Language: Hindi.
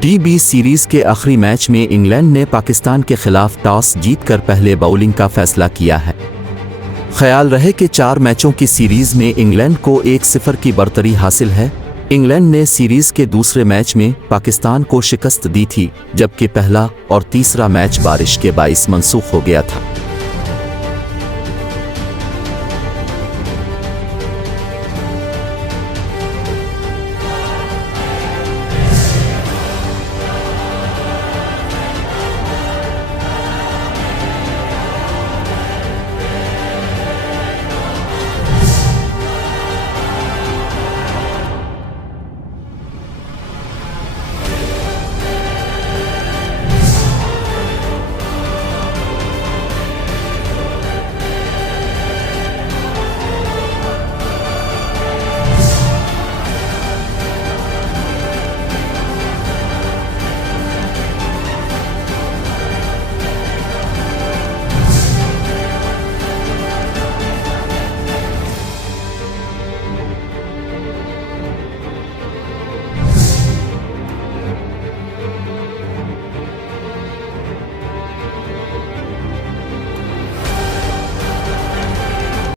टी20 सीरीज के आखिरी मैच में इंग्लैंड ने पाकिस्तान के खिलाफ टॉस जीतकर पहले बॉलिंग का फैसला किया है। ख्याल रहे कि 4 मैचों की सीरीज में इंग्लैंड को 1-0 की बढ़तरी हासिल है। इंग्लैंड ने सीरीज के दूसरे मैच में पाकिस्तान को शिकस्त दी थी, जबकि पहला और तीसरा मैच बारिश के बाइस मनसूख हो गया था।